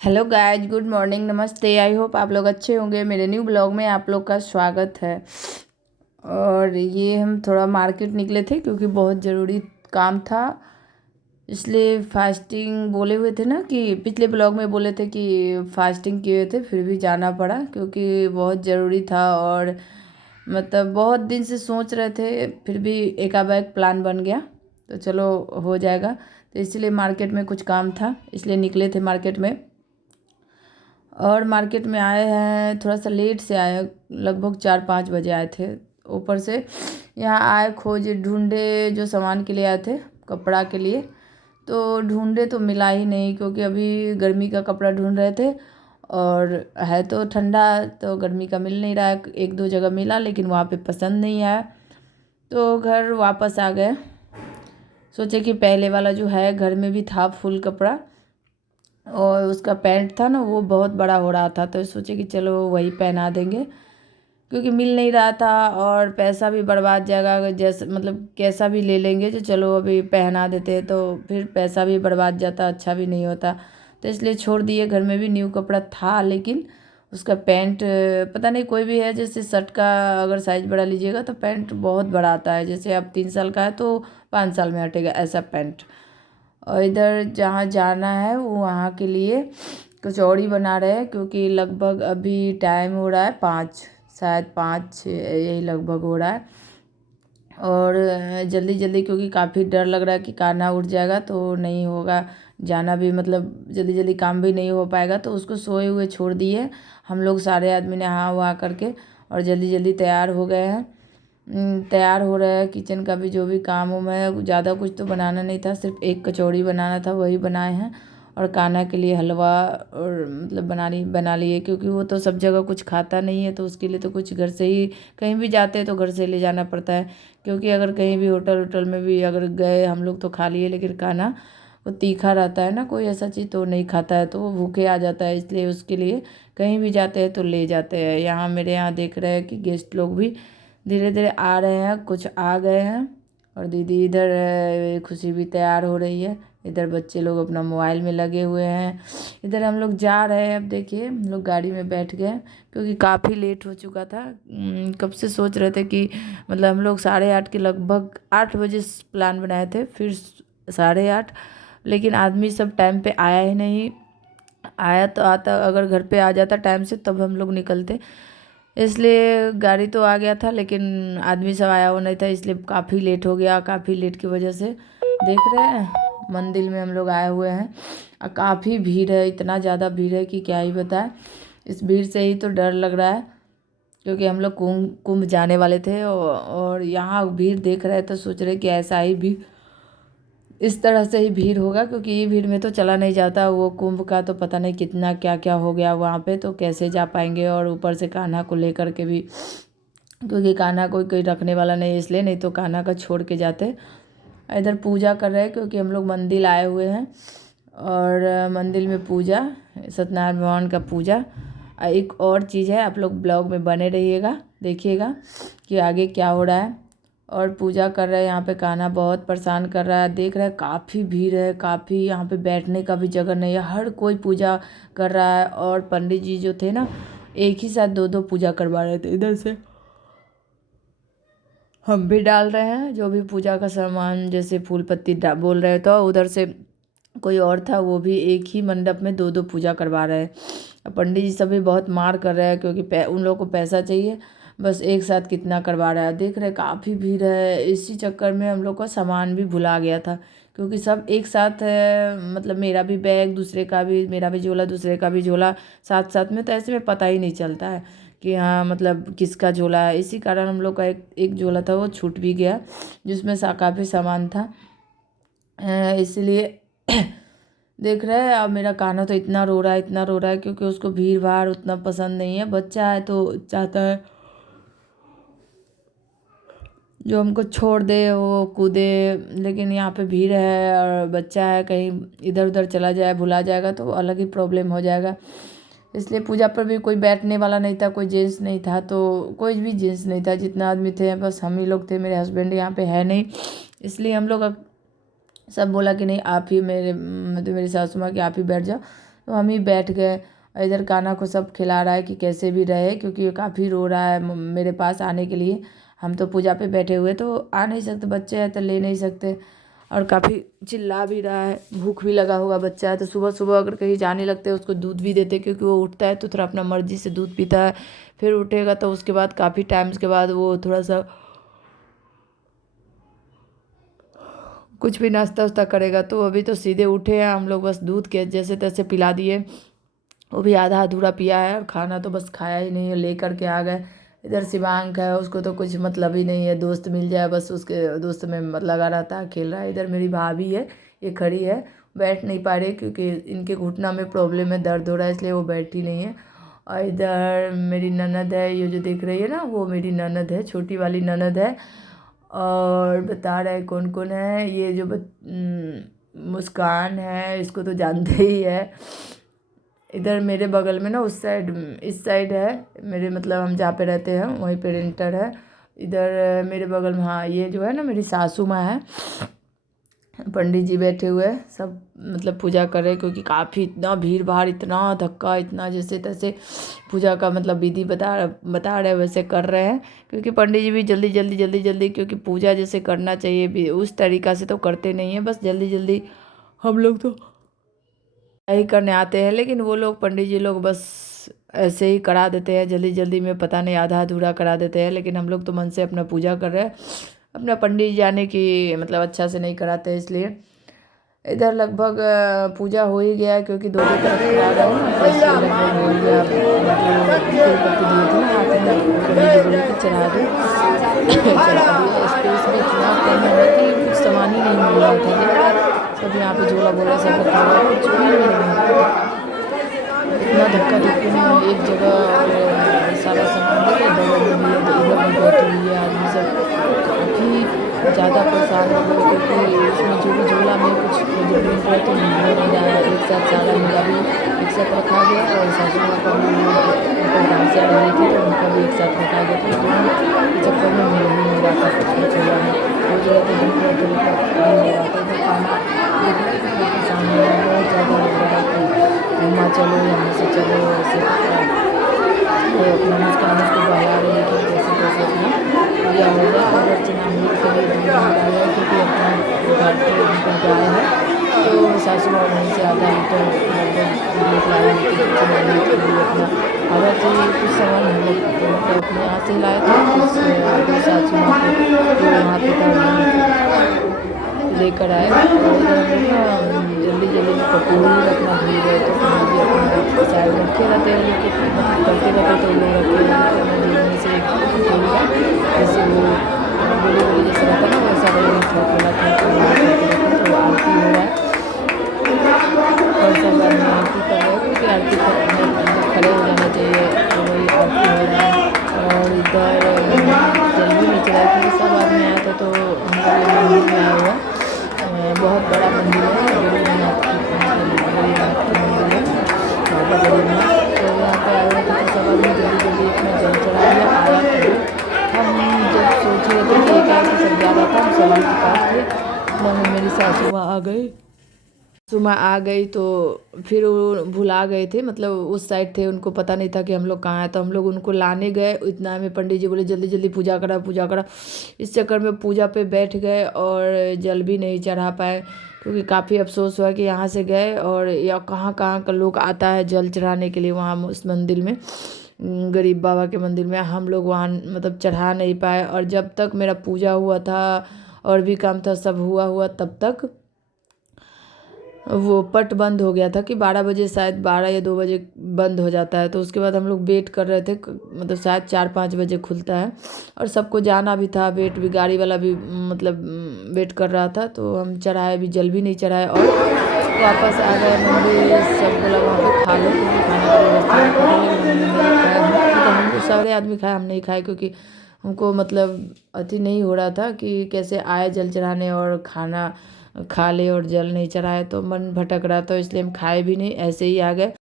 Hello guys, good morning, नमस्ते। I hope आप लोग अच्छे होंगे। मेरे न्यू ब्लॉग में आप लोग का स्वागत है। और ये हम थोड़ा मार्केट निकले थे क्योंकि बहुत ज़रूरी काम था। इसलिए फास्टिंग बोले हुए थे ना, कि पिछले ब्लॉग में बोले थे कि फास्टिंग किए थे, फिर भी जाना पड़ा क्योंकि बहुत ज़रूरी था। और मतलब बहुत दिन से सोच रहे थे, फिर भी एकाएक प्लान बन गया तो चलो हो जाएगा। तो इसलिए मार्केट में कुछ काम था, इसलिए निकले थे मार्केट में। और मार्केट में आए हैं, थोड़ा सा लेट से आए, लगभग 4-5 बजे आए थे। ऊपर से यहाँ आए, खोजे ढूंढे जो सामान के लिए आए थे, कपड़ा के लिए। तो ढूंढे तो मिला ही नहीं, क्योंकि अभी गर्मी का कपड़ा ढूंढ रहे थे। और है तो ठंडा, तो गर्मी का मिल नहीं रहा है। एक दो जगह मिला लेकिन वहाँ पे पसंद नहीं आया, तो घर वापस आ गए। सोचे कि पहले वाला जो है घर में भी था फुल कपड़ा, और उसका पैंट था ना, वो बहुत बड़ा हो रहा था, तो सोचे कि चलो वही पहना देंगे, क्योंकि मिल नहीं रहा था और पैसा भी बर्बाद जाएगा। अगर जैसे मतलब कैसा भी ले लेंगे, जो चलो अभी पहना देते हैं, तो फिर पैसा भी बर्बाद जाता, अच्छा भी नहीं होता। तो इसलिए छोड़ दिए। घर में भी न्यू कपड़ा था, लेकिन उसका पैंट पता नहीं, कोई भी है, जैसे शर्ट का अगर साइज़ बड़ा लीजिएगा तो पैंट बहुत बड़ा आता है। जैसे अब 3 साल का है तो 5 साल में हटेगा, ऐसा पैंट। और इधर जहाँ जाना है वो वहाँ के लिए कचौड़ी बना रहे हैं, क्योंकि लगभग अभी टाइम हो रहा है 5, शायद 5-6 यही लगभग हो रहा है। और जल्दी जल्दी, क्योंकि काफ़ी डर लग रहा है कि कान्हा उठ जाएगा तो नहीं होगा जाना भी, मतलब जल्दी जल्दी काम भी नहीं हो पाएगा। तो उसको सोए हुए छोड़ दिए। हम लोग सारे आदमी नहा वहा करके और जल्दी जल्दी तैयार हो गए हैं। तैयार हो रहा है। किचन का भी जो भी काम हो, मैं ज़्यादा कुछ तो बनाना नहीं था, सिर्फ एक कचौड़ी बनाना था, वही बनाए हैं। और कान्हा के लिए हलवा और मतलब बना लिए, क्योंकि वो तो सब जगह कुछ खाता नहीं है, तो उसके लिए तो कुछ घर से ही, कहीं भी जाते हैं तो घर से ले जाना पड़ता है। क्योंकि अगर कहीं भी होटल वोटल में भी अगर गए हम लोग तो खा लिए, लेकिन कान्हा वो तीखा रहता है ना, कोई ऐसा चीज़ तो नहीं खाता है, तो वो भूखे आ जाता है। इसलिए उसके लिए कहीं भी जाते हैं तो ले जाते हैं। यहाँ मेरे यहाँ देख रहे हैं कि गेस्ट लोग भी धीरे धीरे आ रहे हैं, कुछ आ गए हैं। और दीदी इधर खुशी भी तैयार हो रही है। इधर बच्चे लोग अपना मोबाइल में लगे हुए हैं। इधर हम लोग जा रहे हैं। अब देखिए, हम लोग गाड़ी में बैठ गए, क्योंकि काफ़ी लेट हो चुका था। कब से सोच रहे थे कि मतलब हम लोग 8:30 के लगभग 8 बजे प्लान बनाए थे, फिर 8:30, लेकिन आदमी सब टाइम पे आया ही नहीं। आया तो आता, अगर घर पे आ जाता टाइम से तब हम लोग निकलते। इसलिए गाड़ी तो आ गया था, लेकिन आदमी सब आया हुआ नहीं था, इसलिए काफ़ी लेट हो गया। काफ़ी लेट की वजह से देख रहे हैं, मंदिर में हम लोग आए हुए हैं और काफ़ी भीड़ है। इतना ज़्यादा भीड़ है कि क्या ही बताएं। इस भीड़ से ही तो डर लग रहा है, क्योंकि हम लोग कुंभ कुंभ जाने वाले थे। और यहाँ भीड़ देख रहे तो सोच रहे कि ऐसा ही भी, इस तरह से ही भीड़ होगा, क्योंकि ये भीड़ में तो चला नहीं जाता। वो कुंभ का तो पता नहीं कितना क्या क्या हो गया वहाँ पे, तो कैसे जा पाएंगे। और ऊपर से कान्हा को लेकर के भी, क्योंकि कान्हा कोई रखने वाला नहीं, इसलिए नहीं तो कान्हा का छोड़ के जाते। इधर पूजा कर रहे हैं, क्योंकि हम लोग मंदिर आए हुए हैं। और मंदिर में पूजा, सत्यनारायण भगवान का पूजा। एक और चीज़ है, आप लोग ब्लॉग में बने रहिएगा, देखिएगा कि आगे क्या हो रहा है। और पूजा कर रहे हैं। यहाँ पे कान्हा बहुत परेशान कर रहा है। देख रहे हैं काफ़ी भीड़ है, काफ़ी यहाँ पे बैठने का भी जगह नहीं है। हर कोई पूजा कर रहा है। और पंडित जी जो थे ना, एक ही साथ दो दो पूजा करवा रहे थे। इधर से हम भी डाल रहे हैं जो भी पूजा का सामान, जैसे फूल पत्ती बोल रहे, तो उधर से कोई और था, वो भी एक ही मंडप में दो दो पूजा करवा रहे हैं। पंडित जी सभी बहुत मार कर रहे हैं, क्योंकि उन लोगों को पैसा चाहिए। बस एक साथ कितना करवा रहा है। देख रहे काफ़ी भीड़ है। इसी चक्कर में हम लोग का सामान भी भुला गया था, क्योंकि सब एक साथ है। मतलब मेरा भी बैग, दूसरे का भी, मेरा भी झोला, दूसरे का भी झोला, साथ साथ में, तो ऐसे में पता ही नहीं चलता है कि हाँ मतलब किसका झोला है। इसी कारण हम लोग का एक एक झोला था, वो छूट भी गया, जिसमें काफ़ी सामान था। इसलिए देख रहे हैं। अब मेरा कान्हा तो इतना रो रहा है, इतना रो रहा है, क्योंकि उसको भीड़ भाड़ उतना पसंद नहीं है। बच्चा है तो चाहता है जो हमको छोड़ दे वो कूदे, लेकिन यहाँ पे भीड़ है और बच्चा है, कहीं इधर उधर चला जाए, भुला जाएगा तो अलग ही प्रॉब्लम हो जाएगा। इसलिए पूजा पर भी कोई बैठने वाला नहीं था, कोई जेंट्स नहीं था, तो कोई भी जेंट्स नहीं था। जितना आदमी थे बस हम ही लोग थे। मेरे हस्बैंड यहाँ पे है नहीं, इसलिए हम लोग सब बोला कि नहीं आप ही, मेरे मतलब मेरी सासू माँ, कि आप ही बैठ जाओ। तो हम ही बैठ गए। इधर कान्हा को सब खिला रहा है कि कैसे भी रहे, क्योंकि ये काफ़ी रो रहा है मेरे पास आने के लिए। हम तो पूजा पे बैठे हुए तो आ नहीं सकते, बच्चे हैं तो ले नहीं सकते, और काफ़ी चिल्ला भी रहा है, भूख भी लगा हुआ बच्चा है। तो सुबह सुबह अगर कहीं जाने लगते हैं उसको दूध भी देते, क्योंकि वो उठता है तो थोड़ा अपना मर्जी से दूध पीता है, फिर उठेगा तो उसके बाद काफ़ी टाइम्स के बाद वो थोड़ा सा कुछ भी नाश्ता वास्ता करेगा। तो अभी तो सीधे उठे हैं हम लोग, बस दूध के जैसे तैसे पिला दिए, वो भी आधा अधूरा पिया है, और खाना तो बस खाया ही नहीं है, ले करके आ गए। इधर शिवांक है, उसको तो कुछ मतलब ही नहीं है, दोस्त मिल जाए बस उसके दोस्त में लगा रहता है, खेल रहा है। इधर मेरी भाभी है, ये खड़ी है, बैठ नहीं पा रही क्योंकि इनके घुटना में प्रॉब्लम है, दर्द हो रहा है, इसलिए वो बैठी नहीं है। और इधर मेरी ननद है, ये जो देख रही है ना वो मेरी ननद है, छोटी वाली ननद है। और बता रहे कौन कौन है, ये जो मुस्कान है, इसको तो जानते ही है। इधर मेरे बगल में ना उस साइड, इस साइड है मेरे, मतलब हम जहाँ पे रहते हैं वहीं पे रेंटर है। इधर मेरे बगल में, हाँ ये जो है ना मेरी सासू माँ है। पंडित जी बैठे हुए सब मतलब पूजा कर रहे हैं, क्योंकि काफ़ी इतना भीड़ भाड़, इतना धक्का, इतना जैसे तैसे पूजा का मतलब विधि बता रहे वैसे कर रहे हैं। क्योंकि पंडित जी भी जल्दी जल्दी जल्दी जल्दी, क्योंकि पूजा जैसे करना चाहिए भी उस तरीक़ा से तो करते नहीं हैं, बस जल्दी जल्दी हम लोग तो यही करने आते हैं। लेकिन वो लोग पंडित जी लोग बस ऐसे ही करा देते हैं जल्दी जल्दी में, पता नहीं आधा अधूरा करा देते हैं। लेकिन हम लोग तो मन से अपना पूजा कर रहे हैं, अपना पंडित जाने की मतलब अच्छा से नहीं कराते, इसलिए। इधर लगभग पूजा हो ही गया है, क्योंकि दोनों तरफ करा रहे हैं ना, तो इसलिए लगभग हो ही गया। बेलपत्ती दिए थे ना हाथ में, पंडित जी बोले कि चढ़ा दो, चढ़ा दिया। स्पेस भी इतना कम है कि कुछ सामान ही नहीं मिल रहा था, सब यहाँ पे झोला बोला सब रखा हुआ है, कुछ भी नहीं मिल रहा था। इतना धक्का धक्की में एक जगह और सारा सामान देखे, बगल में भी इधर भी बैठी हुई है आदमी सब, काफ़ी ज़्यादा परेशान हो गए, क्योंकि उसमें जो भी झोला में कुछ जो मिल रहा तो मिल नहीं रहा है। एक साथ सारा मेरा भी एक साथ रखा गया, और सासू माँ का भी गाँव से आ रही थी तो उनका भी एक साथ रखा गया, तो दोनों के चक्कर में मिल ही नहीं रहा था कुछ झोला में, रोज रहते दिन रहते नहीं रहा था। तो खाना सामने बहुत ज़्यादा लग रहा है कि मम्मा चलो यहाँ से चलो, ऐसे तो अपना मुस्कान उसको बहला रही है कि कैसे कैसे अपना पूजा हो गया। और अर्चना अमृत के लिए दूध निकाल है, क्योंकि अपना घर पे उनका गाय है, तो सासू माँ वहीं से आधा लीटर लगभग दूध लाई थी चलाने के लिए अपना। अगर तो कुछ सामान हम लोग मतलब अपने यहाँ से लाए थे, कुछ सासू माँ को वहाँ पे था लेकर आए। और इधर हम लोग ना जल्दी जल्दी में कटोरी अपना धो गए, तो अपना साइड रखे रहते हैं लोग, मतलब करते रहते तो लोग रखे रहते हैं जेब में से एक कटोरी का, जैसे वो बोले बोले जैसे रहता है ना वैसा वाला छोट वाला था, तो आरती हो रहा है। और सब आदमी आरती कर रहे हैं, क्योंकि आरती खड़े हो जाना चाहिए, तो वही आरती हो रहा है। और इधर जल भी नहीं चला, क्योंकि सब आदमी आया था, तो हम लोग मंदिर में आया हुआ बहुत बड़ा मंदिर है, गरीबनाथ की मंदिर है, बाबा गरीबनाथ। तो यहाँ पे आए हुए थे तो सब आदमी जल्दी जल्दी अपना जल चढ़ा लिया, आया फिर हम जब सोच रहे थे कि एक आए सब जा रहा था, हम सवाल के पास थे, इतना में मेरी सासू माँ आ गई। सुमा आ गई तो फिर वो भुला गए थे, मतलब उस साइड थे, उनको पता नहीं था कि हम लोग कहाँ हैं, तो हम लोग उनको लाने गए। इतना में पंडित जी बोले जल्दी जल्दी पूजा करा पूजा करा, इस चक्कर में पूजा पे बैठ गए और जल भी नहीं चढ़ा पाए, क्योंकि काफ़ी अफसोस हुआ कि यहाँ से गए और या कहाँ कहाँ का लोग आता है जल चढ़ाने के लिए वहाँ उस मंदिर में, गरीब बाबा के मंदिर में। हम लोग वहाँ मतलब चढ़ा नहीं पाए, और जब तक मेरा पूजा हुआ था और भी काम था सब हुआ तब तक वो पट बंद हो गया था, कि 12 बजे शायद 12 या 2 बजे बंद हो जाता है। तो उसके बाद हम लोग वेट कर रहे थे, मतलब शायद 4-5 बजे खुलता है, और सबको जाना भी था, वेट भी गाड़ी वाला भी मतलब वेट कर रहा था। तो हम चढ़ाए भी, जल भी नहीं चढ़ाए और वापस आ गए मंदिर। सब बोला वहाँ पे खा लो, क्योंकि खाने की व्यवस्था तो हम सारे आदमी खाए, हम नहीं खाए, क्योंकि हमको मतलब अति नहीं हो रहा था कि कैसे आए जल चढ़ाने और खाना खा ले और जल नहीं चढ़ाए, तो मन भटक रहा, तो इसलिए हम खाए भी नहीं, ऐसे ही आ गए।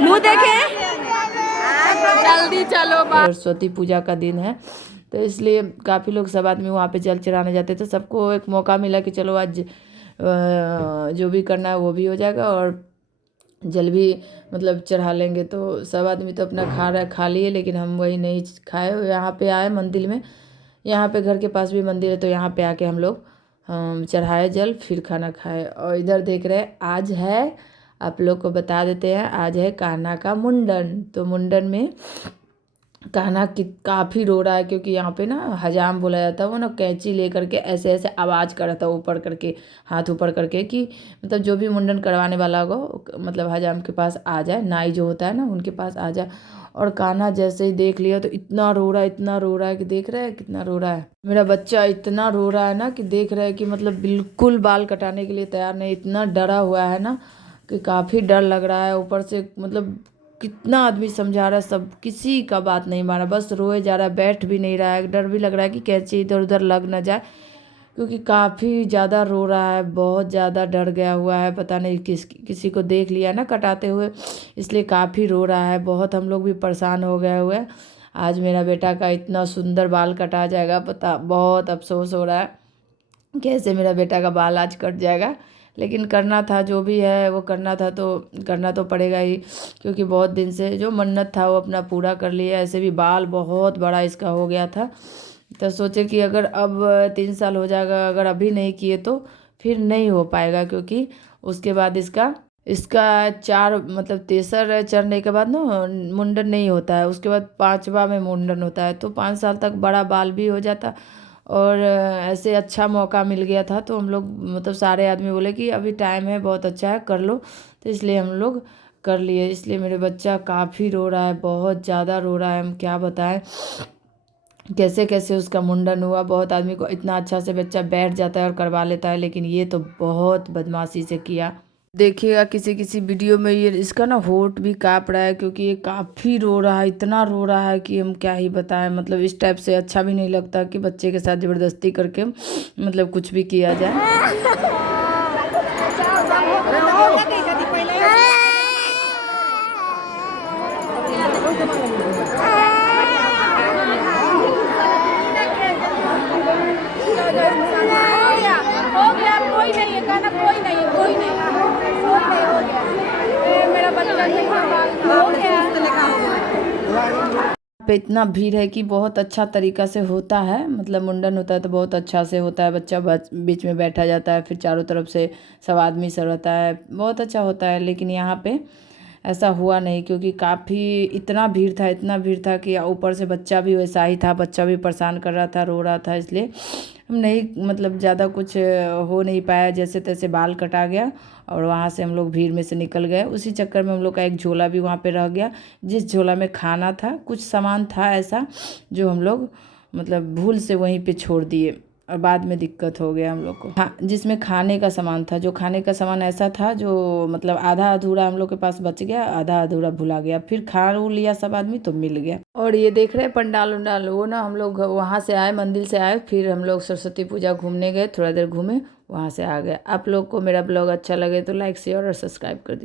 मुँह देखे, जल्दी चलो। सरस्वती पूजा का दिन है, तो इसलिए काफ़ी लोग सब आदमी वहाँ पे जल चढ़ाने जाते थे। सबको एक मौका मिला कि चलो आज जो भी करना है वो भी हो जाएगा और जल भी मतलब चढ़ा लेंगे। तो सब आदमी तो अपना खा लिए, लेकिन हम वही नहीं खाए। यहाँ पे आए मंदिर में, यहाँ पे घर के पास भी मंदिर है, तो यहाँ पे आके हम लोग चढ़ाए जल, फिर खाना खाए। और इधर देख रहे हैं, आज है, आप लोग को बता देते हैं, आज है कान्हा का मुंडन। तो मुंडन में कान्हा काफ़ी रो रहा है, क्योंकि यहाँ पे ना हजाम बोला जाता है। वो ना कैंची ले करके ऐसे ऐसे आवाज़ कर रहा था ऊपर करके, हाथ ऊपर करके, कि मतलब जो भी मुंडन करवाने वाला होगा मतलब हजाम के पास आ जाए, नाई जो होता है ना उनके पास आ जाए। और कान्हा जैसे ही देख लिया तो इतना रो रहा है, इतना रो रहा है कि देख रहे हैं कितना रो रहा है। मेरा बच्चा इतना रो रहा है ना कि देख रहा है कि मतलब बिल्कुल बाल कटाने के लिए तैयार नहीं, इतना डरा हुआ है ना कि काफ़ी डर लग रहा है। ऊपर से मतलब कितना आदमी समझा रहा है, सब किसी का बात नहीं माना, बस रोए जा रहा है, बैठ भी नहीं रहा है। डर भी लग रहा है कि कैसे इधर उधर लग ना जाए, क्योंकि काफ़ी ज़्यादा रो रहा है, बहुत ज़्यादा डर गया हुआ है। पता नहीं किसी को देख लिया ना कटाते हुए, इसलिए काफ़ी रो रहा है। बहुत हम लोग भी परेशान हो गए हुए। आज मेरा बेटा का इतना सुंदर बाल कटा जाएगा, पता बहुत अफसोस हो रहा है कैसे मेरा बेटा का बाल आज कट जाएगा। लेकिन करना था, जो भी है वो करना था, तो करना तो पड़ेगा ही, क्योंकि बहुत दिन से जो मन्नत था वो अपना पूरा कर लिया। ऐसे भी बाल बहुत बड़ा इसका हो गया था, तो सोचे कि अगर अब 3 साल हो जाएगा, अगर अभी नहीं किए तो फिर नहीं हो पाएगा, क्योंकि उसके बाद इसका इसका 4 मतलब तेसर चढ़ने के बाद ना मुंडन नहीं होता है, उसके बाद 5वां में मुंडन होता है। तो 5 साल तक बड़ा बाल भी हो जाता। और ऐसे अच्छा मौका मिल गया था, तो हम लोग मतलब सारे आदमी बोले कि अभी टाइम है, बहुत अच्छा है, कर लो। तो इसलिए हम लोग कर लिए। इसलिए मेरे बच्चा काफ़ी रो रहा है, बहुत ज़्यादा रो रहा है। हम क्या बताएं कैसे कैसे उसका मुंडन हुआ। बहुत आदमी को इतना अच्छा से बच्चा बैठ जाता है और करवा लेता है, लेकिन ये तो बहुत बदमाशी से किया। देखिएगा किसी किसी वीडियो में ये इसका ना होठ भी काँप रहा है, क्योंकि ये काफ़ी रो रहा है, इतना रो रहा है कि हम क्या ही बताएं। मतलब इस टाइप से अच्छा भी नहीं लगता कि बच्चे के साथ ज़बरदस्ती करके मतलब कुछ भी किया जाए। हो गया, कोई नहीं है, कहना कोई नहीं है, कोई नहीं हो गया। मेरा बच्चा हो गया। पे इतना भीड़ है कि बहुत अच्छा तरीका से होता है, मतलब मुंडन होता है तो बहुत अच्छा से होता है। बच्चा बीच में बैठा जाता है, फिर चारों तरफ से सब आदमी सब रहता है, बहुत अच्छा होता है। लेकिन यहाँ पे ऐसा हुआ नहीं, क्योंकि काफ़ी इतना भीड़ था, इतना भीड़ था कि ऊपर से बच्चा भी वैसा ही था, बच्चा भी परेशान कर रहा था, रो रहा था। इसलिए हम नहीं मतलब ज़्यादा कुछ हो नहीं पाया, जैसे तैसे बाल कटा गया और वहाँ से हम लोग भीड़ में से निकल गए। उसी चक्कर में हम लोग का एक झोला भी वहाँ पे रह गया, जिस झोला में खाना था, कुछ सामान था ऐसा जो हम लोग मतलब भूल से वहीं पे छोड़ दिए, और बाद में दिक्कत हो गया हम लोग को। हाँ, जिसमें खाने का सामान था, जो खाने का सामान ऐसा था जो मतलब आधा अधूरा हम लोग के पास बच गया, आधा अधूरा भुला गया। फिर खा लिया सब आदमी तो मिल गया। और ये देख रहे हैं पंडाल उंडाल, वो ना हम लोग वहाँ से आए, मंदिर से आए, फिर हम लोग सरस्वती पूजा घूमने गए, थोड़ा देर घूमे, वहाँ से आ गए। आप लोग को मेरा ब्लॉग अच्छा लगे तो लाइक शेयर और सब्सक्राइब कर दीजिए।